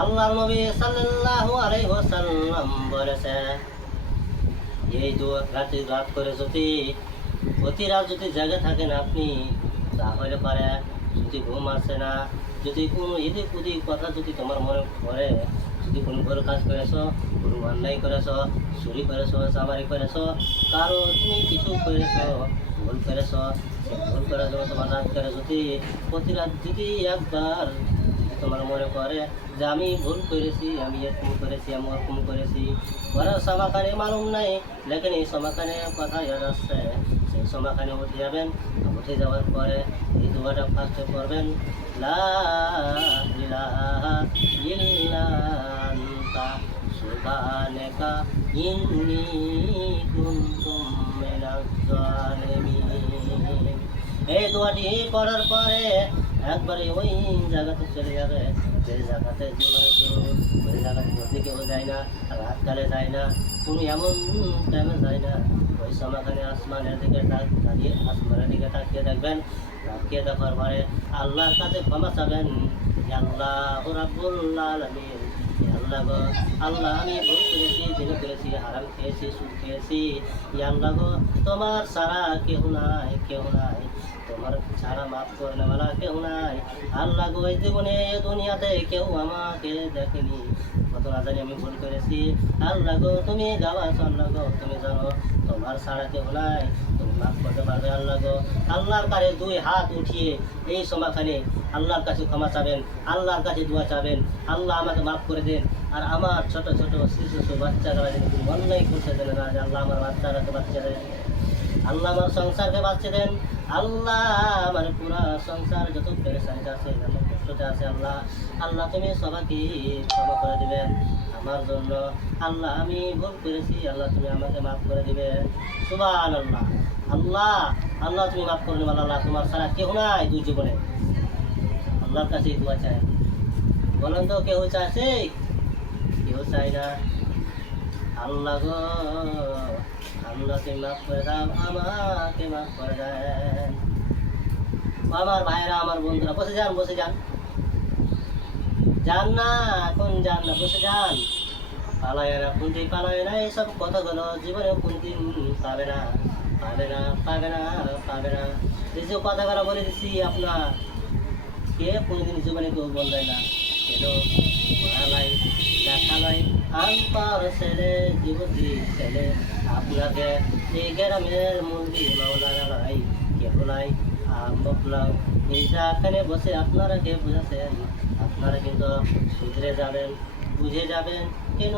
আল্লাহর নবী সাল্লাল্লাহু আলাইহি ওয়াসাল্লাম বলেছেন, এই রাত করে যদি প্রতি রাত যদি জেগে থাকেন আপনি, তাহলে পারে যদি ঘুম আসে না, যদি কোনো এদিক ওদিক কথা যদি তোমার মনে পড়ে, যদি কোনো ভুল কাজ করেছ, কোনো অন্যায় করেছ, চুরি করেছ, চামারি করেছ, কারো তুমি কিছু করেছ, ভুল করেছ, ভুল করার জন্য তোমার রাত করে যদি প্রতি রাত যদি একবার তোমার মনে পড়ে যে আমি ভুল করেছি, আমি এরকম করেছি, আমি ওরকম করেছি, ঘরের সমাখানে মালুম নাই, লেকিন এই সমাখানে কথা ইয়াদ আসছে, সেই সমাখানে উঠে যাবেন। উঠে যাওয়ার পরে এই দোয়াটা ফার্স্টে করবেন, লা ইলাহা ইল্লা আনতা সুবহানাকা ইন্নী কুনতু মিনাজ জালিমিন। এই দোয়াটি করার পরে একবারে ওই জায়গাতে চলে যাবে, যে জায়গাতে জীবনে কেউ ওই জায়গাতে যদি কেউ যায় না, রাতকালে যায় না, কোনো এমন টাইমে যায় না, ওই সময়খানে আসমানের দিকে দাঁড়িয়ে আসমানের দিকে তাকিয়ে দেখবেন। তাকিয়ে দেখার পরে আল্লাহর কাছে ক্ষমা চাবেন, আল্লাহ রাব্বুল আলামিন, আল্লাহ গো, আল্লাহ আমি ভুল করেছি, জেনে করেছি, হারাম খেয়েছি, সুদ খেয়েছি, আল্লাহ গো, তোমার সারা কেউ নাই, কেউ নাই, তোমার ছাড়া মাফ করে নেওয়ালা কেউ নাই। আল্লাহ গো, এই জীবনে দুনিয়াতে কেউ আমাকে দেখেনি, কত না জানি আমি ভুল করেছি, আল্লাহ গো তুমি গাওয়াছ, আল্লাহ গো তুমি জানো, তোমার ছাড়া কেউ নাই, তুমি মাফ করতে পারবে আল্লাহ গো। আল্লাহর কাছে দুই হাত উঠিয়ে এই সময়খানে আল্লাহর কাছে ক্ষমা চাবেন, আল্লাহর কাছে দোয়া চাবেন, আল্লাহ আমাকে মাফ করে দেন, আর আমার ছোট ছোট শিশু বাচ্চারা যদি অন্যায় করতে দেন না, যে আল্লাহ আমার বাচ্চারাকে বাচ্চা দেন, আল্লাহ আমার সংসারকে বাঁচিয়ে দেন, আল্লাহ আমার পুরা সংসার যত পেরেশানিতে আছে, যত কষ্টতে আছে, আল্লাহ আল্লাহ তুমি সবাইকে ক্ষমা করে দিবেন আমার জন্য, আল্লাহ আমি ভুল করেছি, আল্লাহ তুমি আমাকে মাফ করে দিবেন। সুবহানাল্লাহ। আল্লাহ আল্লাহ তুমি মাফ করে দেবেন, আল্লাহ তোমার ছাড়া কেউ নাই দুই জীবনে, আল্লাহর কাছে দোয়া চাই। বলেন তো কেউ চাইছে? কেউ চাই না। আল্লাহ গো, আল্লাহকে মাফ করে দাও, আমাকে মাফ করে দেন। আমার ভাইরা, আমার বন্ধুরা, বসে যান, বসে যান, যান না, এখন যান না, বসে যান। পালায় না, কোনদিন পালায় না, এইসব কথাগুলো জীবনে কোনদিন পাবে না, পাবে না, পাবে না, পাবে না। এই যে কথাগুলো বলে দিচ্ছি আপনার, কে কোনোদিন জীবনে কেউ বলবে না, এলো পড়ালাই লেখালাই আনপার ছেলে, যুবতী ছেলে, আপনাকে এই গ্রামের মুরগি মাওলানা নাই কে বলাই, বললাম এই যেখানে বসে আপনারা কে বুঝাচ্ছেন, আপনারা কিন্তু শুধরে যাবেন, বুঝে যাবেন, কেন